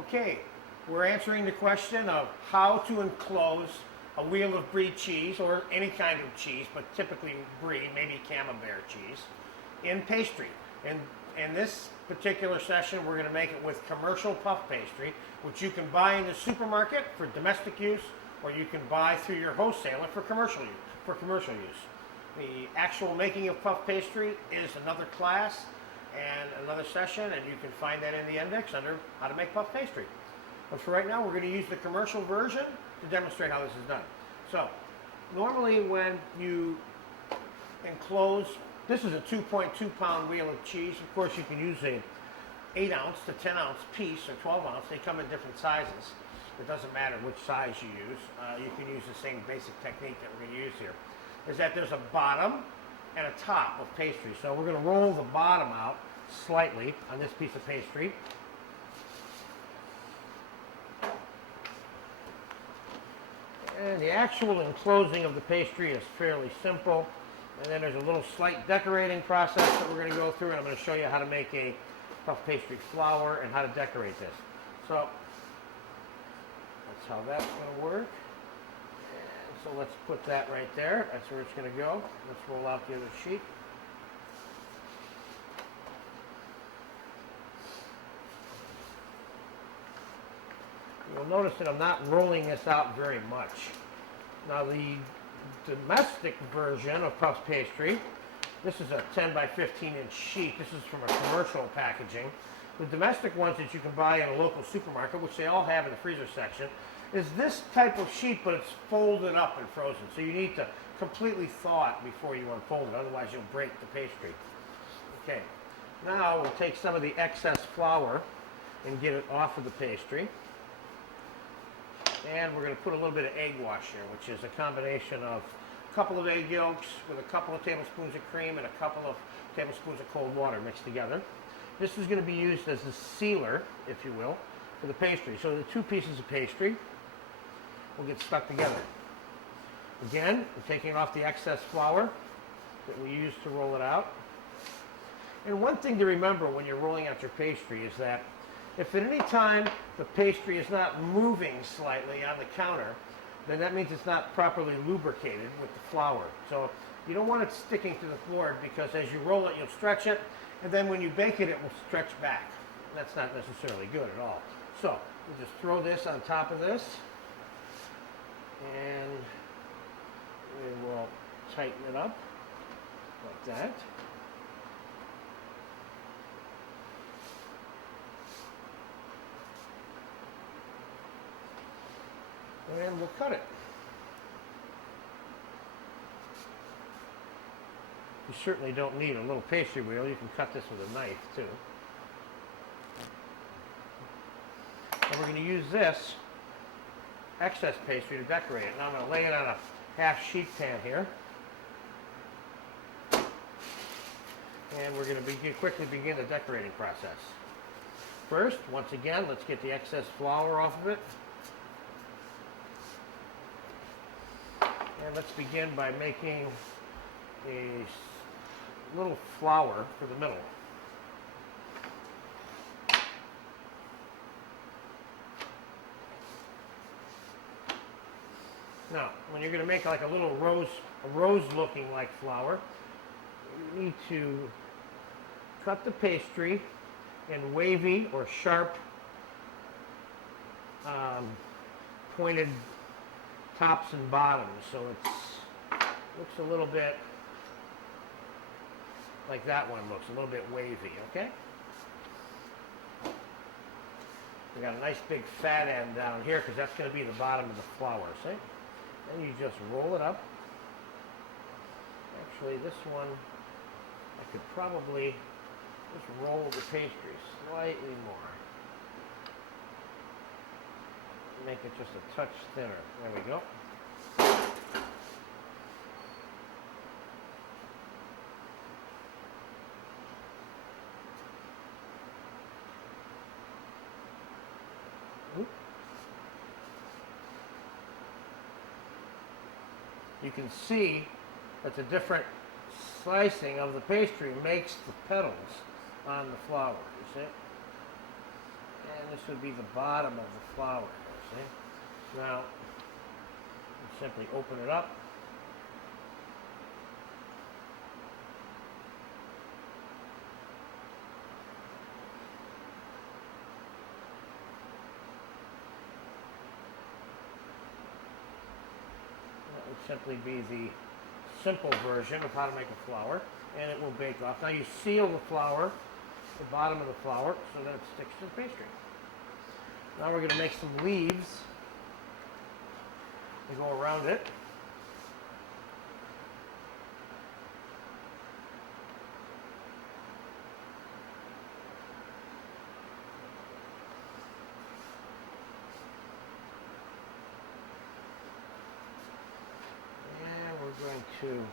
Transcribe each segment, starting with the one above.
Okay, we're answering the question of how to enclose a wheel of Brie cheese, or any kind of cheese, but typically Brie, maybe Camembert cheese, in pastry. And in this particular session, we're going to make it with commercial puff pastry, which you can buy in the supermarket for domestic use, or you can buy through your wholesaler for commercial use. The actual making of puff pastry is another class and another session, and you can find that in the index under how to make puff pastry. But for right now, we're going to use the commercial version to demonstrate how this is done. So, normally when you enclose, this is a 2.2 pound wheel of cheese. Of course, you can use a 8 ounce to 10 ounce piece, or 12 ounce. They come in different sizes. It doesn't matter which size you use. You can use the same basic technique that we're going to use here. Is that there's a bottom and a top of pastry. So we're going to roll the bottom out slightly on this piece of pastry. And the actual enclosing of the pastry is fairly simple. And then there's a little slight decorating process that we're going to go through, and I'm going to show you how to make a puff pastry flour and how to decorate this. So that's how that's going to work. And so let's put that right there. That's where it's going to go. Let's roll out the other sheet. You'll notice that I'm not rolling this out very much. Now, the domestic version of puff pastry, this is a 10 by 15 inch sheet. This is from a commercial packaging. The domestic ones that you can buy in a local supermarket, which they all have in the freezer section, is this type of sheet, but it's folded up and frozen. So you need to completely thaw it before you unfold it, otherwise you'll break the pastry. Okay, now we'll take some of the excess flour and get it off of the pastry. And we're going to put a little bit of egg wash here, which is a combination of a couple of egg yolks with a couple of tablespoons of cream and a couple of tablespoons of cold water mixed together. This is going to be used as the sealer, if you will, for the pastry. So the two pieces of pastry will get stuck together. Again, we're taking off the excess flour that we used to roll it out. And one thing to remember when you're rolling out your pastry is that if at any time the pastry is not moving slightly on the counter, then that means it's not properly lubricated with the flour. So you don't want it sticking to the board, because as you roll it, you'll stretch it, and then when you bake it, it will stretch back. That's not necessarily good at all. So we'll just throw this on top of this, and we will tighten it up like that. And we'll cut it. You certainly don't need a little pastry wheel. You can cut this with a knife too. And we're going to use this excess pastry to decorate it. Now I'm going to lay it on a half sheet pan here. And we're going to quickly begin the decorating process. First, once again, let's get the excess flour off of it. And let's begin by making a little flower for the middle. Now, when you're going to make like a little rose looking like flower, you need to cut the pastry in wavy or sharp pointed tops and bottoms, so it looks a little bit like that one looks, a little bit wavy, okay? We got a nice big fat end down here, because that's going to be the bottom of the flour, see? And you just roll it up. Actually, this one, I could probably just roll the pastry slightly more. Make it just a touch thinner. There we go. You can see that the different slicing of the pastry makes the petals on the flour, you see? And this would be the bottom of the flour here, see? Now, you simply open it up. That would simply be the simple version of how to make a flour, and it will bake off. Now you seal the flour, the bottom of the flour, so that it sticks to the pastry. Now we're going to make some leaves to go around it. And we're going to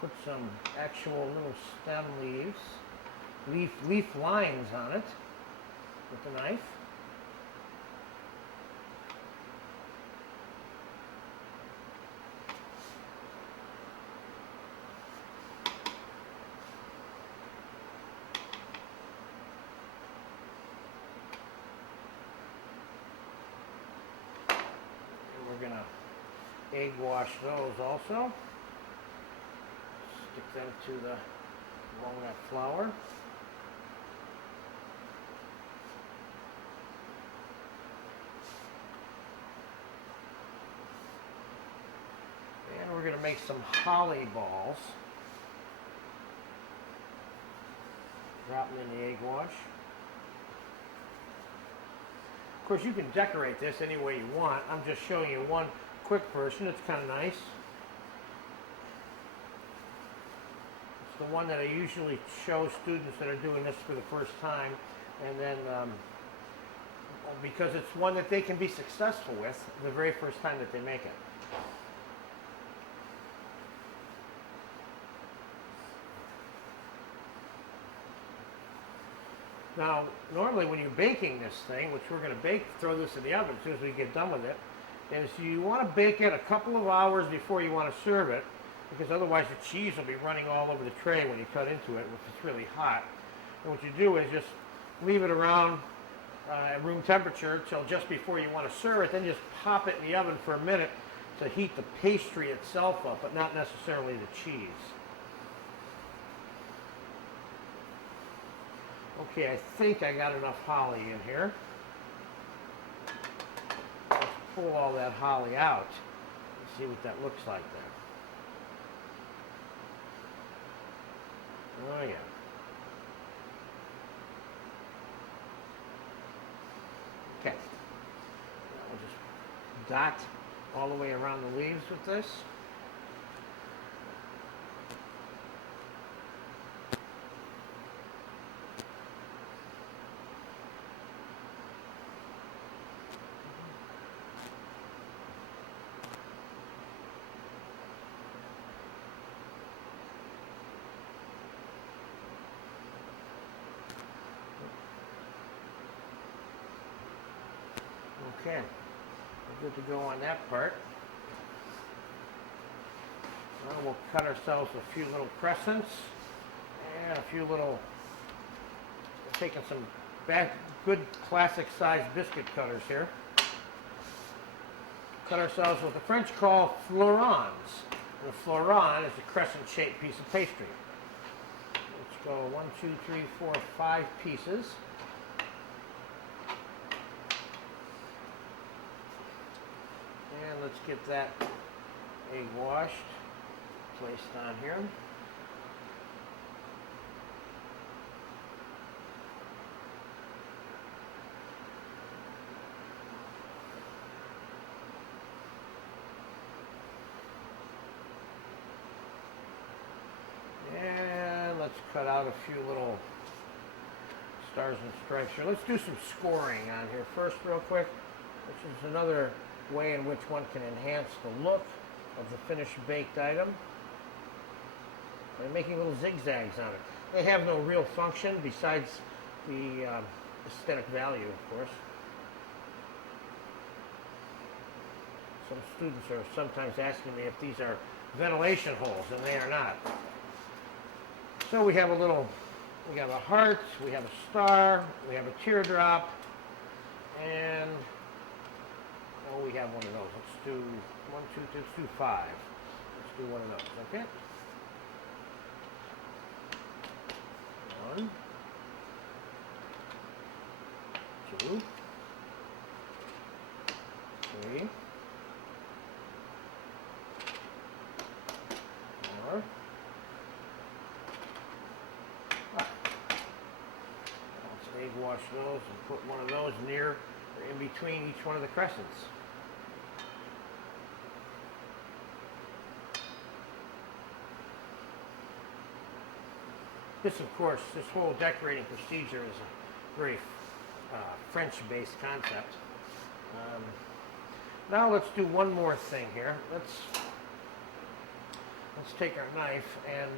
put some actual little stem leaves, leaf lines on it with the knife. We're going to egg wash those also. Stick them to the walnut flour. And we're going to make some holly balls. Drop them in the egg wash. Of course, you can decorate this any way you want. I'm just showing you one quick version. It's kind of nice. It's the one that I usually show students that are doing this for the first time, and then because it's one that they can be successful with the very first time that they make it. Now, normally when you're baking this thing, which we're going to throw this in the oven as soon as we get done with it, is you want to bake it a couple of hours before you want to serve it, because otherwise the cheese will be running all over the tray when you cut into it, if it's really hot. And what you do is just leave it around at room temperature till just before you want to serve it, then just pop it in the oven for a minute to heat the pastry itself up, but not necessarily the cheese. Okay, I think I got enough holly in here. Let's pull all that holly out and see what that looks like there. Oh yeah. Okay. We'll just dot all the way around the leaves with this. Okay, we're good to go on that part. Now we'll cut ourselves a few little crescents and a few little, taking some good classic size biscuit cutters here. Cut ourselves what the French call florins. And a florin is a crescent shaped piece of pastry. Let's go 1, 2, 3, 4, 5 pieces. And let's get that egg washed, placed on here. And let's cut out a few little stars and stripes here. Let's do some scoring on here first real quick, which is another way in which one can enhance the look of the finished baked item by making little zigzags on it. They have no real function besides the aesthetic value, of course. Some students are sometimes asking me if these are ventilation holes, and they are not. So we have a heart, we have a star, we have a teardrop, do one, two, let's do 5. Let's do one of those, okay? 1, 2, 3, 4, 5. Let's egg wash those and put one of those near or in between each one of the crescents. This, of course, this whole decorating procedure is a very French-based concept. Now let's do one more thing here. Let's take our knife and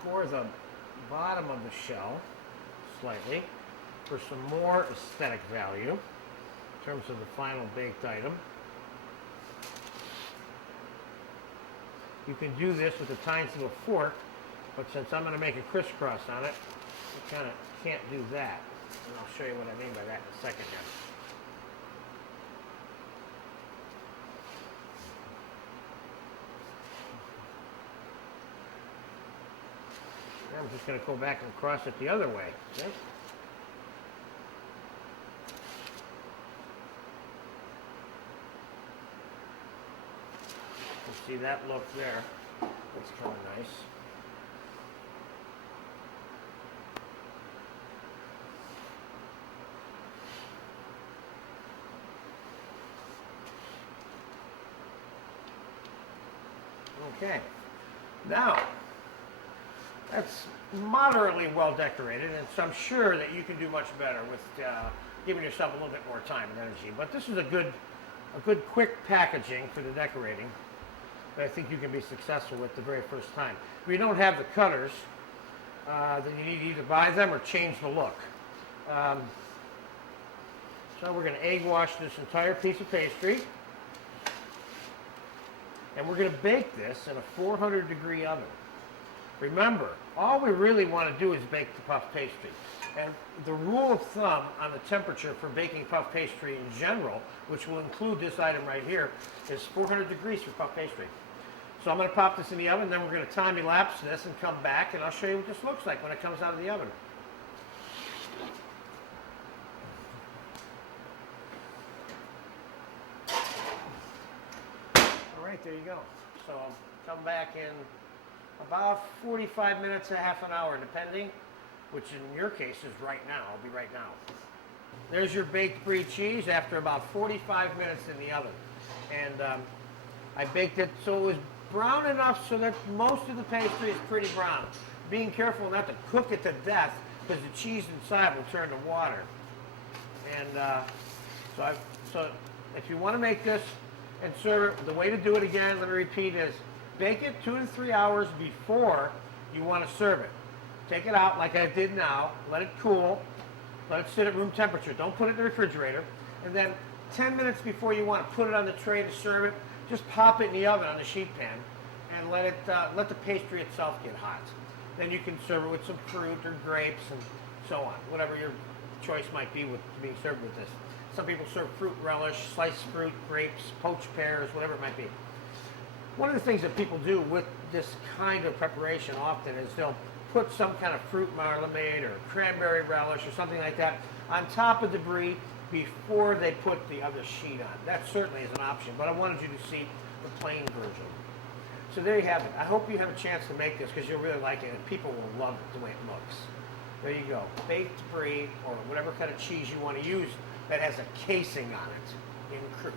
score the bottom of the shell slightly for some more aesthetic value in terms of the final baked item. You can do this with a tiny little fork, but since I'm going to make a crisscross on it, you kind of can't do that. And I'll show you what I mean by that in a second here. I'm just going to go back and cross it the other way. Okay? You see that look there? That's kind of nice. Okay. Now, that's moderately well decorated, and so I'm sure that you can do much better with giving yourself a little bit more time and energy. But this is a good quick packaging for the decorating that I think you can be successful with the very first time. If you don't have the cutters, then you need to either buy them or change the look. So we're going to egg wash this entire piece of pastry, and we're going to bake this in a 400-degree oven. Remember, all we really want to do is bake the puff pastry. And the rule of thumb on the temperature for baking puff pastry in general, which will include this item right here, is 400 degrees for puff pastry. So I'm going to pop this in the oven, then we're going to time elapse this and come back, and I'll show you what this looks like when it comes out of the oven. All right, there you go. So I'll come back in about 45 minutes to half an hour, depending, which in your case is right now. I'll be right now. There's your baked Brie cheese after about 45 minutes in the oven. And I baked it so it was brown enough so that most of the pastry is pretty brown. Being careful not to cook it to death because the cheese inside will turn to water. And so if you want to make this and serve it, the way to do it again, let me repeat, is bake it 2 to 3 hours before you want to serve it. Take it out like I did now, let it cool, let it sit at room temperature. Don't put it in the refrigerator. And then 10 minutes before you want to put it on the tray to serve it, just pop it in the oven on the sheet pan and let the pastry itself get hot. Then you can serve it with some fruit or grapes and so on, whatever your choice might be with being served with this. Some people serve fruit relish, sliced fruit, grapes, poached pears, whatever it might be. One of the things that people do with this kind of preparation often is they'll put some kind of fruit marmalade or cranberry relish or something like that on top of the Brie before they put the other sheet on. That certainly is an option, but I wanted you to see the plain version. So there you have it. I hope you have a chance to make this because you'll really like it and people will love it the way it looks. There you go. Baked Brie or whatever kind of cheese you want to use that has a casing on it in Croute.